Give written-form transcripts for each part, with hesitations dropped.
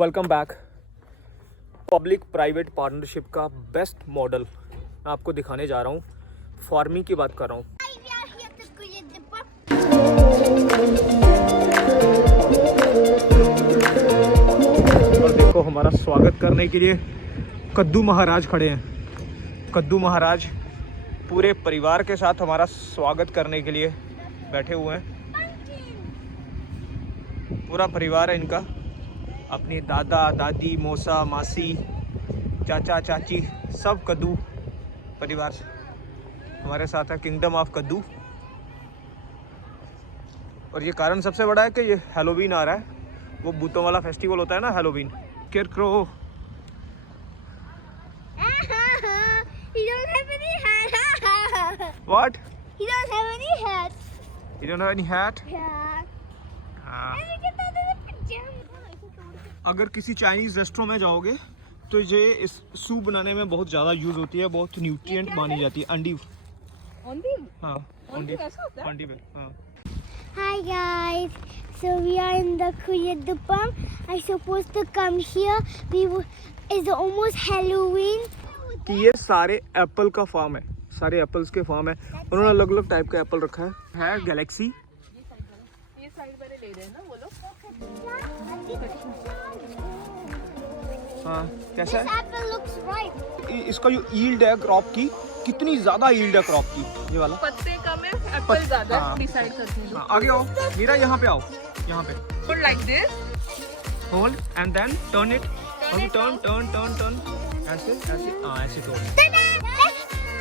Welcome back. Public private partnership का best model मैं आपको दिखाने जा रहा हूँ। फार्मिंग की बात कर रहा हूँ। और देखो हमारा स्वागत करने के लिए कद्दू महाराज खड़े हैं। कद्दू महाराज पूरे परिवार के साथ हमारा स्वागत करने के लिए बैठे हुए हैं। पूरा परिवार है इनका, अपनी दादा दादी मौसा मासी चाचा चाची सब कद्दू परिवार से हमारे साथ है। किंगडम ऑफ कद्दू। और ये कारण सबसे बड़ा है कि ये हैलोवीन आ रहा है, वो भूतों वाला फेस्टिवल होता है ना, Halloween. Scarecrow What? He doesn't have any hat. You don't have any hat? Yeah. हाँ। And look at that pajama. अगर किसी चाइनीज़ रेस्टोरेंट में जाओगे तो ये इस सूप बनाने में बहुत ज़्यादा यूज़ होती है, बहुत न्यूट्रिएंट मानी जाती है। अंडी हाँ अंडी पे हाँ। Hi guys. So we are in the Kuyadupam. I supposed to come here. It's almost Halloween. कि ये सारे एप्पल का फार्म है, सारे एप्पल्स के फार्म है। उन्होंने अलग अलग टाइप का एप्पल रखा है गैलेक्सी। ये साइड वाले ले रहे हैं ना वो लोग। हाँ कैसा This है? apple looks ripe. इसका जो यील्ड है क्रॉप की, कितनी ज़्यादा यील्ड है क्रॉप की। ये वाला पत्ते कम है, एप्पल ज्यादा हाँ। है, डिसाइड करते हैं। हाँ, आगे आओ मीरा, यहाँ पे आओ, यहाँ पे Put like this. Hold and then turn it. अभी टर्न टर्न टर्न टर्न ऐसे ऐसे हाँ ऐसे तोड़।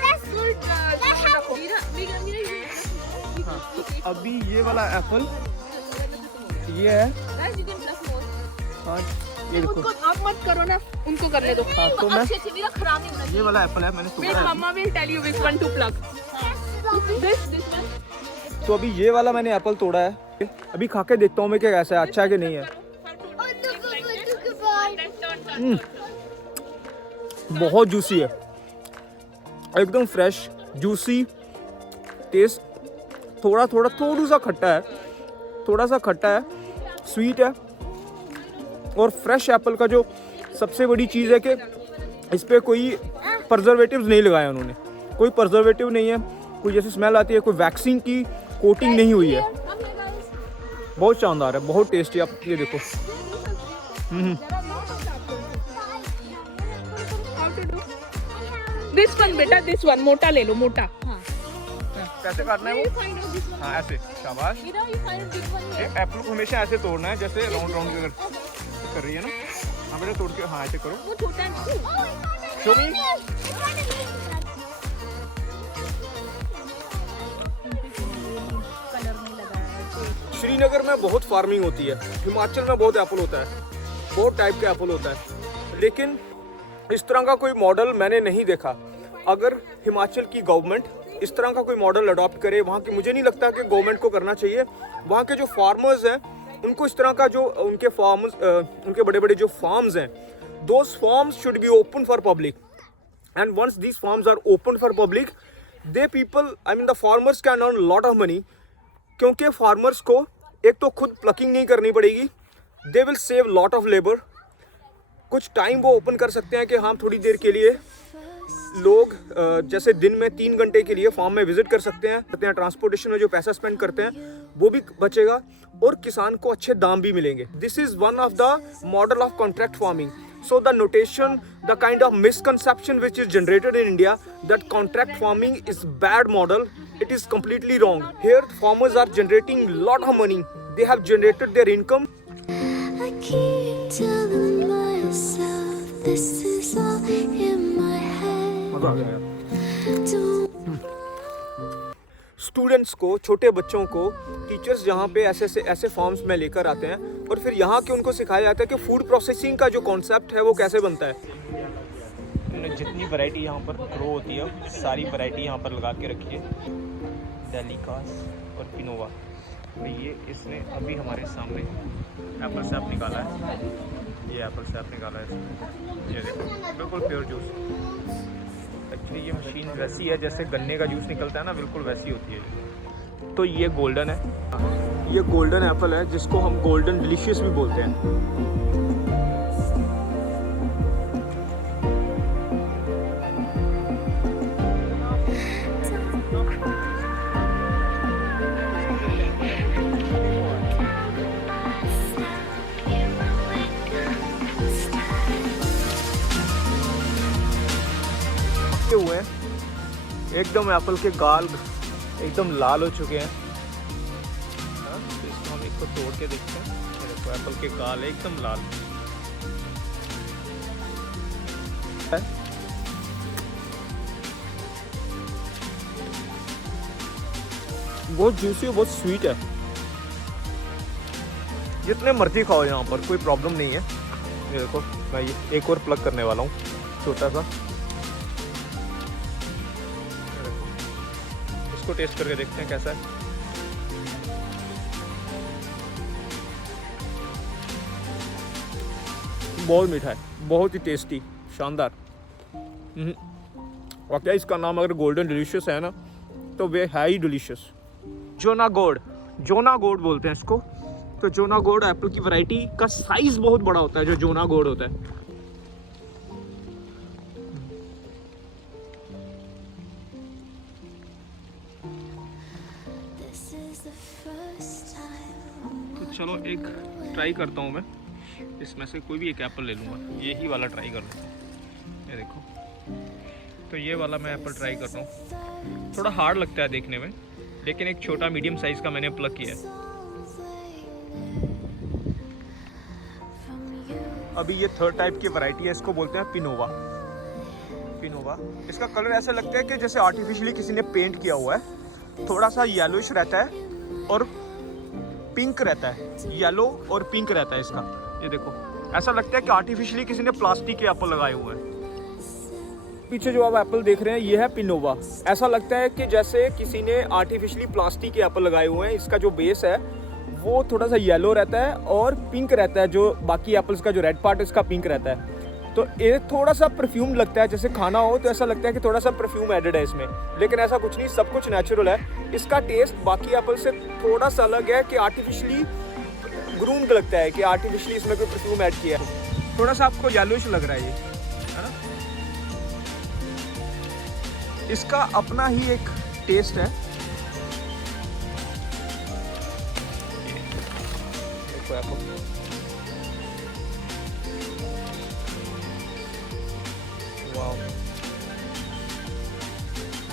That's good. हाँ तो अभी ये वाला एप्पल ये है। हाँ ये देखो। उनको आप मत करो ना, उनको करने दो। हाँ तो मैं अच्छे मेरा खराब नहीं होना ये वाला एप्पल है, मैंने चाहिए। तोड़ा है। मम्मा will tell you which one to pluck. This one. तो अभी ये वाला मैंने एप्पल तोड़ा है। अभी खा के देखता हूँ मैं कि कैसा है, अच्छा है कि नहीं है। बहुत जूसी है, एकदम फ्रेश जूसी टेस्ट। थोड़ा सा खट्टा है, थोड़ा सा खट्टा है, स्वीट है। और फ्रेश एप्पल का जो सबसे बड़ी चीज़ है कि इस पर कोई प्रिजर्वेटिव्स नहीं लगाया उन्होंने। कोई प्रिजर्वेटिव नहीं है, कोई जैसे स्मेल आती है, कोई वैक्सीन की कोटिंग नहीं हुई है। बहुत शानदार है, बहुत टेस्टी। आप ये देखो। This one बेटा, this one मोटा ले लो, मोटा। कैसे काटना है वो? हाँ ऐसे, शाबाश। एप्पल को हमेशा ऐसे तोड़ना है जैसे राउंड राउंड कर रही है ना। हाँ बेटा तोड़ के हाँ ऐसे करो। वो छोटा नहीं। Show me. श्रीनगर में बहुत फार्मिंग होती है, हिमाचल में बहुत एप्पल होता है, बहुत टाइप का एप्पल होता है, लेकिन इस तरह का कोई मॉडल मैंने नहीं देखा। अगर हिमाचल की गवर्नमेंट इस तरह का कोई मॉडल अडॉप्ट करे वहाँ की, मुझे नहीं लगता कि गवर्नमेंट को करना चाहिए। वहाँ के जो फार्मर्स हैं उनको इस तरह का जो उनके फार्मर्स उनके बड़े बड़े जो फार्म्स हैं, those farms should be open for public. And once these farms are open for public, they people I mean the farmers can earn lot of money. क्योंकि फार्मर्स को एक तो खुद प्लकिंग नहीं करनी पड़ेगी, they will save lot of labour. कुछ time वो ओपन कर सकते हैं कि हाँ थोड़ी देर के लिए लोग जैसे दिन में 3 घंटे के लिए फार्म में विजिट कर सकते हैं। ट्रांसपोर्टेशन में जो पैसा स्पेंड करते हैं वो भी बचेगा और किसान को अच्छे दाम भी मिलेंगे। This is one of the model of contract farming. So the notation, the kind of misconception which is generated in India that contract farming is bad model, it is completely wrong. Here farmers are generating lot of money. They have generated their income. I keep telling myself this is all in my head. Students को, छोटे बच्चों को teachers जहाँ पे ऐसे forms में लेकर आते हैं और फिर यहाँ के उनको सिखाया जाता है कि फूड प्रोसेसिंग का जो कॉन्सेप्ट है वो कैसे बनता है। जितनी वैरायटी यहाँ पर ग्रो होती है सारी वैरायटी यहाँ पर लगा के रखी है। डेलिकास और पिनोवा, ये इसने अभी हमारे सामने एप्पल सैप निकाला है। ये एप्पल सैप निकाला है इसमें, ये देखो बिल्कुल प्योर जूस। एक्चुअली ये मशीन वैसी है जैसे गन्ने का जूस निकलता है ना, बिल्कुल वैसी होती है। तो ये गोल्डन है, ये गोल्डन एप्पल है जिसको हम गोल्डन डिलीशियस भी बोलते हैं। एकदम एप्पल के गाल एकदम लाल हो चुके हैं। हाँ, तो इसको हम एक को तोड़ के देखते हैं। ये देखो एप्पल के गाल एकदम लाल है। बहुत जूसी और बहुत स्वीट है। जितने मर्जी खाओ यहाँ पर कोई प्रॉब्लम नहीं है। ये देखो मैं ये एक और प्लग करने वाला हूँ छोटा सा। इसको टेस्ट करके देखते हैं कैसा है। बहुत मीठा है, बहुत ही टेस्टी, शानदार। और क्या इसका नाम अगर गोल्डन डिलीशियस है ना तो वे है ही डिलीशियस। जोना गोड बोलते हैं इसको। तो जोना गोड एप्पल की वैरायटी का साइज बहुत बड़ा होता है जो जोना गोड होता है। This is the first time. तो चलो एक ट्राई करता हूँ मैं। इसमें से कोई भी एक एप्पल ले लूँगा। यही वाला ट्राई कर लेता हूँ। ये देखो, तो ये वाला मैं एप्पल ट्राई करता हूँ। थोड़ा हार्ड लगता है देखने में, लेकिन एक छोटा मीडियम साइज़ का मैंने प्लग किया है। अभी ये थर्ड टाइप की वैरायटी है, इसको बोलते हैं पिनोवा। इसका कलर ऐसा लगता है कि जैसे आर्टिफिशियली किसी ने पेंट किया हुआ है। थोड़ा सा येलोइश रहता है और पिंक रहता है, येलो और पिंक रहता है इसका। ये देखो ऐसा लगता है कि आर्टिफिशियली किसी ने प्लास्टिक के एप्पल लगाए हुए हैं। पीछे जो आप एप्पल देख रहे हैं ये है पिनोवा। ऐसा लगता है कि जैसे किसी ने आर्टिफिशियली प्लास्टिक के एप्पल लगाए हुए हैं। इसका जो बेस है वो थोड़ा सा येलो रहता है और पिंक रहता है। जो बाकी एप्पल्स का जो रेड पार्ट है इसका पिंक रहता है। तो ये थोड़ा सा परफ्यूम लगता है, जैसे खाना हो तो ऐसा लगता है कि थोड़ा सा परफ्यूम एडेड है इसमें, लेकिन ऐसा कुछ नहीं, सब कुछ नेचुरल है। इसका टेस्ट बाकी एप्पल से थोड़ा सा अलग है कि आर्टिफिशियली ग्रूम्ड लगता है, कि आर्टिफिशियली इसमें कोई परफ्यूम ऐड किया है। थोड़ा सा आपको येलोइश लग रहा है ये, है ना। इसका अपना ही एक टेस्ट है। देखो एप्पल, वाव,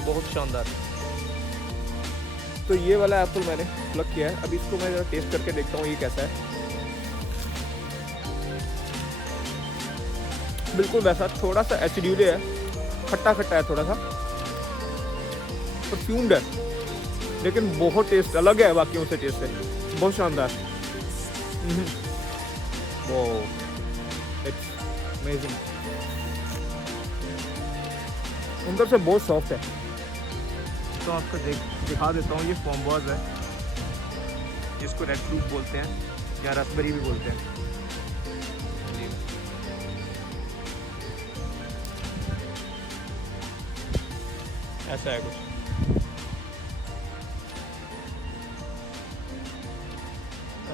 बहुत शानदार। तो ये वाला एप्पल मैंने प्लग किया है। अभी इसको मैं जरा टेस्ट करके देखता हूँ ये कैसा है। बिल्कुल वैसा, थोड़ा सा एसिड्यूले है, खट्टा खट्टा है, थोड़ा सा परफ्यूम्ड है, लेकिन बहुत टेस्ट अलग है बाकियों से टेस्ट से, बहुत शानदार। Wow, it's amazing. अंदर से बहुत सॉफ्ट है। तो आपको दिखा देता हूँ, ये फॉर्मबॉज है जिसको रेड फ्रूट बोलते हैं या रास्पबेरी भी बोलते हैं। ऐसा है कुछ।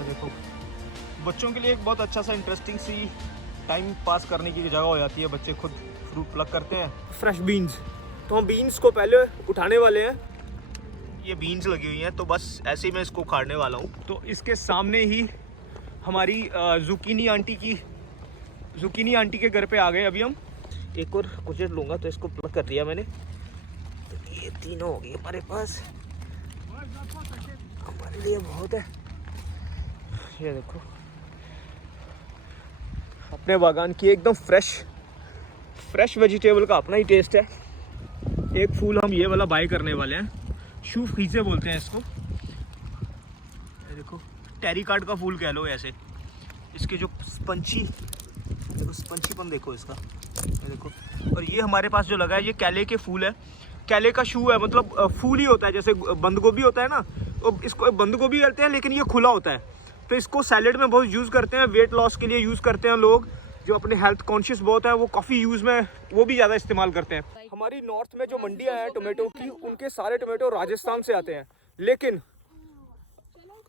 देखो बच्चों के लिए एक बहुत अच्छा सा इंटरेस्टिंग सी टाइम पास करने की जगह हो जाती है। बच्चे खुद फ्रूट प्लग करते हैं। फ्रेश बीन्स, तो हम बीन्स को पहले उठाने वाले हैं। ये बीन्स लगी हुई हैं, तो बस ऐसे ही मैं इसको उखाड़ने वाला हूँ। तो इसके सामने ही हमारी जुकीनी आंटी के घर पे आ गए। अभी हम एक और कुछ लूँगा, तो इसको प्लग कर दिया मैंने। तो ये तीनों हो गई हमारे पास, हमारे लिए बहुत है। ये देखो अपने बागान की एकदम फ्रेश वेजिटेबल का अपना ही टेस्ट है। एक फूल हम ये वाला बाय करने वाले हैं, शू खींचे बोलते हैं इसको। ये देखो टेरी कार्ड का फूल कह लो ऐसे। इसके जो स्पंचीपन देखो इसका, ये देखो। और ये हमारे पास जो लगा है ये कैले के फूल है। कैले का शू है, मतलब फूल ही होता है, जैसे बंद गोभी होता है ना, तो इसको बंद गोभी कहते हैं, लेकिन ये खुला होता है। तो इसको सैलेड में बहुत यूज़ करते हैं, वेट लॉस के लिए यूज़ करते हैं लोग। जो अपने हेल्थ कॉन्शियस बहुत है वो काफ़ी यूज़ में वो भी ज़्यादा इस्तेमाल करते हैं। हमारी नॉर्थ में जो मंडियाँ हैं टोमेटो की, उनके सारे टोमेटो राजस्थान से आते हैं, लेकिन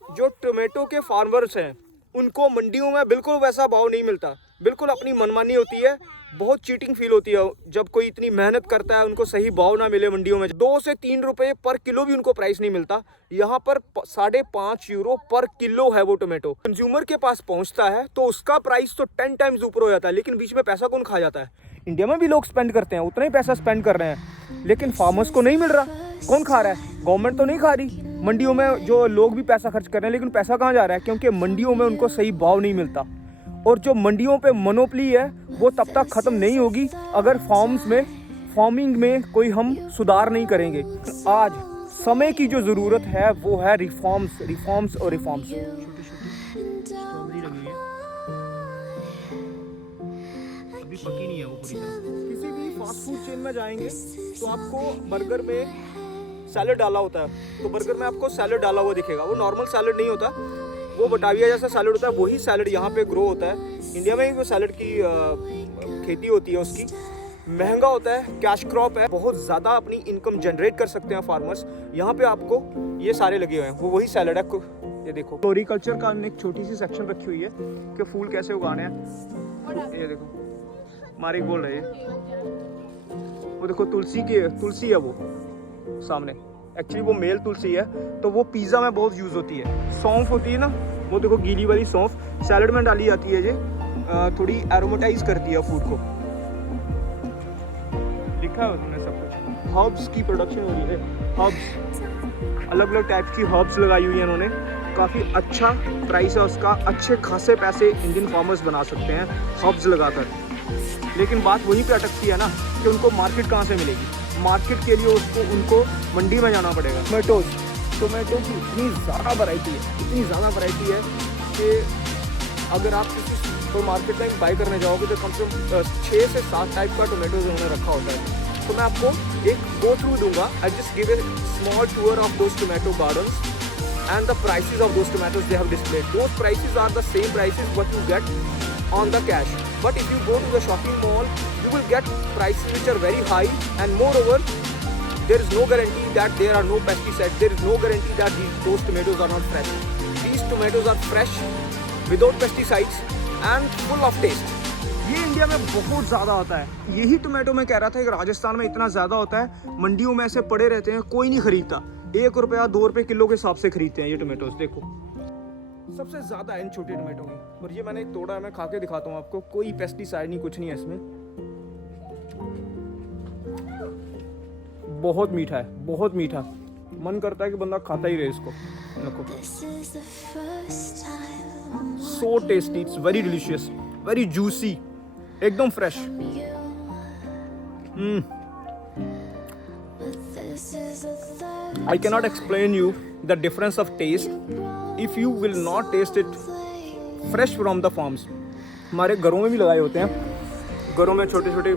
जो टोमेटो के फार्मर्स हैं उनको मंडियों में बिल्कुल वैसा भाव नहीं मिलता। बिल्कुल अपनी मनमानी होती है, बहुत चीटिंग फील होती है जब कोई इतनी मेहनत करता है उनको सही भाव ना मिले मंडियों में। 2 से 3 रुपए पर किलो भी उनको प्राइस नहीं मिलता। यहाँ पर 5.5 यूरो पर किलो है वो टोमेटो। कंज्यूमर के पास पहुँचता है तो उसका प्राइस तो 10 टाइम्स ऊपर हो जाता है, लेकिन बीच में पैसा कौन खा जाता है? इंडिया में भी लोग स्पेंड करते हैं, उतना ही पैसा स्पेंड कर रहे हैं, लेकिन फार्मर्स को नहीं मिल रहा। कौन खा रहा है? गवर्नमेंट तो नहीं खा रही। मंडियों में जो लोग भी पैसा खर्च कर रहे हैं, लेकिन पैसा कहाँ जा रहा है? क्योंकि मंडियों में उनको सही भाव नहीं मिलता। और जो मंडियों पे मोनोपोली है वो तब तक ख़त्म नहीं होगी अगर फार्मिंग में कोई हम सुधार नहीं करेंगे। आज समय की जो ज़रूरत है वो है रिफॉर्म्स और रिफॉर्म्स। अभी पकी नहीं है वो पूरी तरह। किसी भी फास्ट फूड चेन में जाएंगे तो आपको बर्गर में सैलड डाला होता है, तो बर्गर में आपको सैलड डाला हुआ दिखेगा। वो नॉर्मल सैलड नहीं होता, वो बटाविया जैसा सैलड होता है। वही सैलड यहाँ पे ग्रो होता है। इंडिया में ही वो सैलड की खेती होती है, उसकी महंगा होता है, कैश क्रॉप है, बहुत ज़्यादा अपनी इनकम जनरेट कर सकते हैं फार्मर्स। यहाँ पे आपको ये सारे लगे हुए हैं, वो वही सैलड है। ये देखो, फ्लोरिकल्चर का एक छोटी सी सेक्शन रखी हुई है कि फूल कैसे उगाने हैं। ये देखो मारीगोल्ड है, वो देखो तुलसी है वो सामने। एक्चुअली वो मेल तुलसी है, तो वो पिज़्ज़ा में बहुत यूज़ होती है। सौंफ होती है ना, वो देखो गीली वाली सौंफ सैलड में डाली जाती है। ये थोड़ी एरोमेटाइज करती है फूड को। लिखा है उसमें सब कुछ। हर्ब्स की प्रोडक्शन हो रही है, हर्ब्स, अलग अलग टाइप की हर्ब्स लगाई हुई है इन्होंने। काफ़ी अच्छा प्राइस है उसका, अच्छे खासे पैसे इंडियन फार्मर्स बना सकते हैं हर्ब्स लगाकर। लेकिन बात वहीं पे अटकती है ना कि उनको मार्केट कहाँ से मिलेगी। मार्केट के लिए उनको मंडी में जाना पड़ेगा। टोमेटो की इतनी ज़्यादा वैरायटी है कि अगर आप किसी मार्केट में बाई करने जाओगे तो कम से कम 6 से 7 टाइप का टोमेटोज उन्होंने रखा होता है। तो मैं आपको एक गो थ्रू दूंगा। I just give a small tour of those tomato gardens and the prices of those tomatoes they have displayed. Those prices are the same prices what you get on the cash. But if you go to the shopping mall, you will get prices which are very high, and moreover, there is no guarantee that there are no pesticides. There is no guarantee that those tomatoes are not fresh. These tomatoes are fresh, without pesticides, and full of taste. ये India में बहुत ज़्यादा होता है। यही tomato मैं कह रहा था कि राजस्थान में इतना ज़्यादा होता है, मंडियों में ऐसे पड़े रहते हैं, कोई नहीं खरीदता। 1 रुपया 2 रुपये किलो के हिसाब से खरीदते हैं ये टोमेटोज। देखो सबसे ज़्यादा है इन छोटे टोमेटो की। और ये मैंने तोड़ा है, मैं खा के दिखाता हूँ आपको। कोई पेस्टिसाइड नहीं, कुछ नहीं है इसमें। बहुत मीठा है, बहुत मीठा। मन करता है कि बंदा खाता ही रहे इसको। देखो so tasty, it's very delicious, very juicy, एकदम fresh. I cannot explain you the difference of taste if you will not taste it fresh from the farms. हमारे घरों में भी लगाए होते हैं, घरों में छोटे छोटे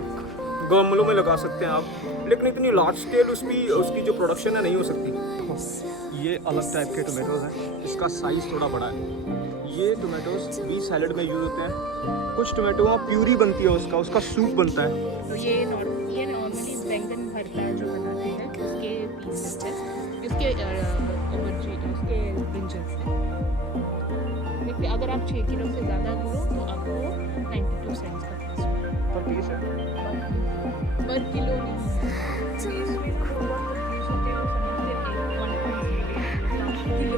गमलों में लगा सकते हैं आप, लेकिन इतनी लार्ज स्केल उसकी जो प्रोडक्शन है नहीं हो सकती। ये अलग टाइप के टोमेटोज हैं, इसका साइज़ थोड़ा बड़ा है। ये टोमेटोज भी सैलड में यूज़ होते हैं। कुछ टोमेटो वहाँ प्यूरी बनती है, उसका सूप बनता है। तो ये नॉर्मली बैंगन भरता है जो बनाते हैं, उसके पीसेस है, उसके ब्रिंजल्स है। देखिए अगर आप 6 किलो से ज़्यादा लो तो आपको 92 सेंट्स का पर पीस है, पर किलो नहीं होते हैं, किलो।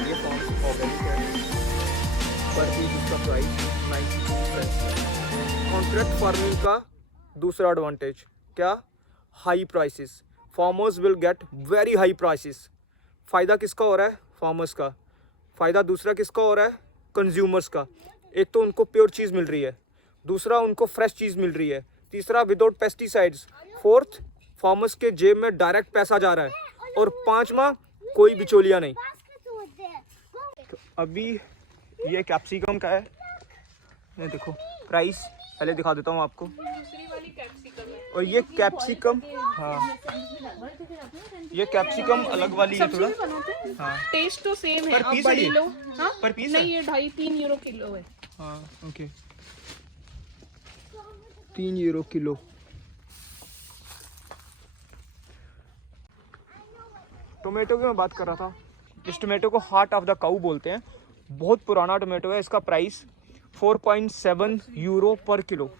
ये फॉर्म्स ऑर्गेनिक है, पर पीस इसका प्राइस 90 सेंट्स। कॉन्ट्रैक्ट फार्मिंग का दूसरा एडवांटेज क्या? High prices. Farmers will get very high prices. फ़ायदा किसका हो रहा है? फार्मर्स का। फ़ायदा दूसरा किसका हो रहा है? कंज्यूमर्स का। एक तो उनको प्योर चीज़ मिल रही है, दूसरा उनको फ्रेश चीज़ मिल रही है, तीसरा विदाउट पेस्टिसाइड्स, फोर्थ फार्मर्स के जेब में डायरेक्ट पैसा जा रहा है, और पांचवा कोई बिचौलिया नहीं। तो अभी ये कैप्सिकम का है, ये देखो प्राइस पहले दिखा देता हूँ आपको। दूसरी वाली कैप्सिकम है, और ये कैप्सिकम, हाँ ये कैप्सिकम अलग वाली है थोड़ा। हाँ टेस्ट तो सेम है। पर आप पीस है बड़ी ये? लो। हाँ पर पीस नहीं, ये 2.5-3 यूरो किलो है। हाँ ओके, 3 यूरो किलो। टोमेटो की मैं बात कर रहा था। इस टोमेटो को हार्ट ऑफ द काऊ बोलते हैं। बहुत पुराना टोमेटो है। इसका प्राइस 4.7 यूरो पर किलो।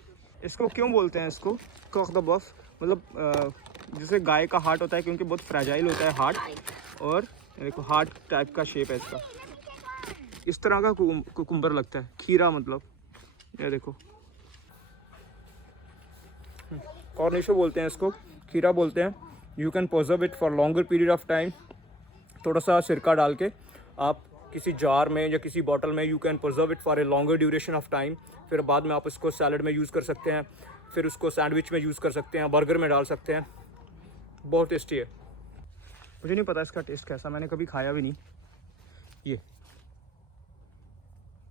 इसको क्यों बोलते हैं? इसको कॉक द बफ, मतलब जैसे गाय का हार्ट होता है, क्योंकि बहुत फ्रेजाइल होता है हार्ट, और देखो हार्ट टाइप का शेप है इसका। इस तरह का कुकुम्बर लगता है, खीरा मतलब। ये देखो, कॉर्निशो बोलते हैं इसको, खीरा बोलते हैं। You can preserve it for longer period of time. थोड़ा सा सिरका डाल के आप किसी जार में या किसी बॉटल में you can preserve it for a longer duration of time. फिर बाद में आप इसको सैलड में यूज़ कर सकते हैं, फिर उसको सैंडविच में यूज़ कर सकते हैं, बर्गर में डाल सकते हैं। बहुत टेस्टी है। मुझे नहीं पता इसका टेस्ट कैसा, मैंने कभी खाया भी नहीं।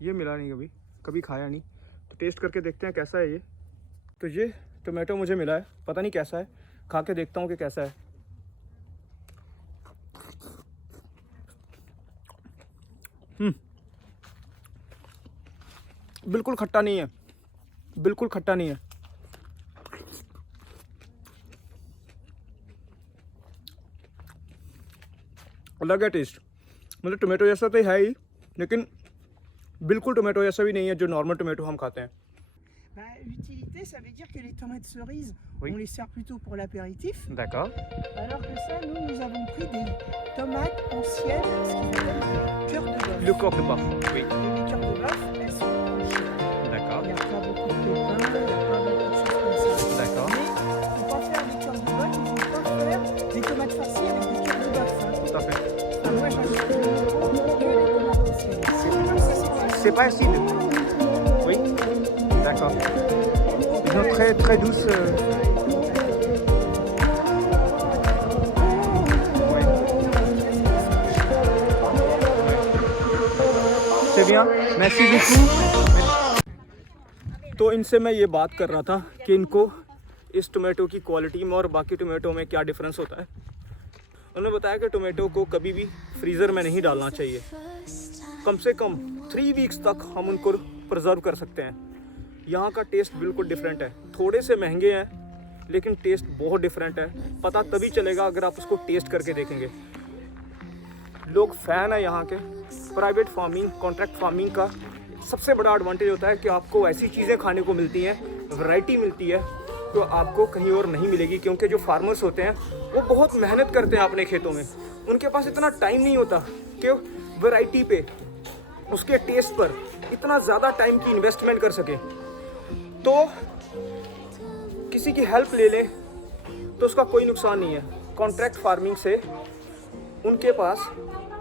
ये मिला नहीं, कभी खाया नहीं, तो टेस्ट करके देखते हैं कैसा है ये। तो ये टोमेटो मुझे मिला है, पता नहीं कैसा है, खा के देखता हूँ कि कैसा है। बिल्कुल खट्टा नहीं है, बिल्कुल खट्टा नहीं है। अलग है टेस्ट, मतलब टोमेटो जैसा तो है ही, लेकिन बिल्कुल टोमेटो जैसा भी नहीं है जो नॉर्मल टोमेटो हम खाते हैं। L'utilité, ça veut dire que les tomates cerises, Oui. on les sert plutôt pour l'apéritif, D'accord, alors que ça, nous avons pris des tomates anciennes, ce qu'on appelle cœur de bœuf. le corps de bœuf, oui, Et les cœurs de bœuf, elles sont tranchées. d'accord, Il n'y a pas beaucoup de pépins, il n'y a pas beaucoup de choses comme ça. d'accord, Mais on ne peut pas faire des cœurs de bœuf, on ne peut pas faire des tomates farcies avec des cœurs de bœuf. Hein. tout à fait। Enfin, moi, j'en ai que les tomates anciennes. Ça, C'est pas acide? Oui, d'accord. Ils sont très très douces. Oui. C'est bien, merci beaucoup. तो इनसे मैं ये बात कर रहा था कि इनको इस टोमेटो की क्वालिटी में और बाकी टोमेटो में क्या डिफरेंस होता है। उन्होंने बताया कि टोमेटो को कभी भी फ्रीज़र में नहीं डालना चाहिए, कम से कम 3 वीक्स तक हम उनको प्रिजर्व कर सकते हैं। यहाँ का टेस्ट बिल्कुल डिफरेंट है, थोड़े से महंगे हैं लेकिन टेस्ट बहुत डिफरेंट है। पता तभी चलेगा अगर आप उसको टेस्ट करके देखेंगे। लोग फ़ैन है यहाँ के। प्राइवेट फार्मिंग, कॉन्ट्रैक्ट फार्मिंग का सबसे बड़ा एडवांटेज होता है कि आपको ऐसी चीज़ें खाने को मिलती हैं, वैरायटी मिलती है तो आपको कहीं और नहीं मिलेगी, क्योंकि जो फार्मर्स होते हैं वो बहुत मेहनत करते हैं अपने खेतों में। उनके पास इतना टाइम नहीं होता कि वैरायटी पे, उसके टेस्ट पर इतना ज़्यादा टाइम की इन्वेस्टमेंट कर सके। तो किसी की हेल्प ले लें तो उसका कोई नुकसान नहीं है। कॉन्ट्रैक्ट फार्मिंग से उनके पास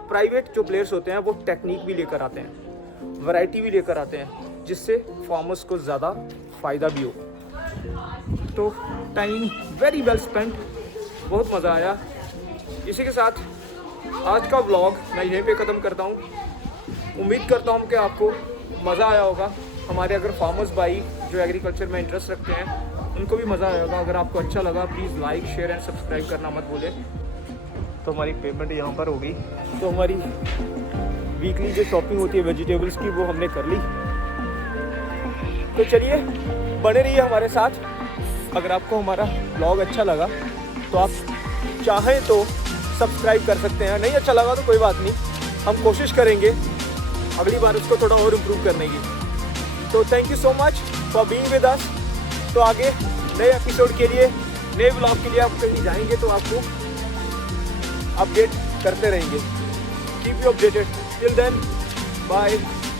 प्राइवेट जो प्लेयर्स होते हैं वो टेक्निक भी लेकर आते हैं, वैरायटी भी लेकर आते हैं, जिससे फार्मर्स को ज़्यादा फ़ायदा भी हो। तो टाइम वेरी वेल स्पेंट, बहुत मज़ा आया। इसी के साथ आज का व्लॉग मैं यहीं पे ख़त्म करता हूँ। उम्मीद करता हूँ कि आपको मज़ा आया होगा। हमारे अगर फार्मर्स भाई जो एग्रीकल्चर में इंटरेस्ट रखते हैं उनको भी मज़ा आया होगा। अगर आपको अच्छा लगा please like, share and subscribe करना मत भूलें। तो हमारी पेमेंट यहाँ पर होगी, तो हमारी वीकली जो शॉपिंग होती है वेजिटेबल्स की वो हमने कर ली। तो चलिए बने रहिए हमारे साथ। अगर आपको हमारा व्लॉग अच्छा लगा तो आप चाहें तो सब्सक्राइब कर सकते हैं, नहीं अच्छा लगा तो कोई बात नहीं, हम कोशिश करेंगे अगली बार उसको थोड़ा और इम्प्रूव करने की। तो thank you so much for being with us. तो आगे नए एपिसोड के लिए, नए व्लॉग के लिए आप कहीं जाएंगे तो आपको अपडेट करते रहेंगे। Keep you updated. Till then bye.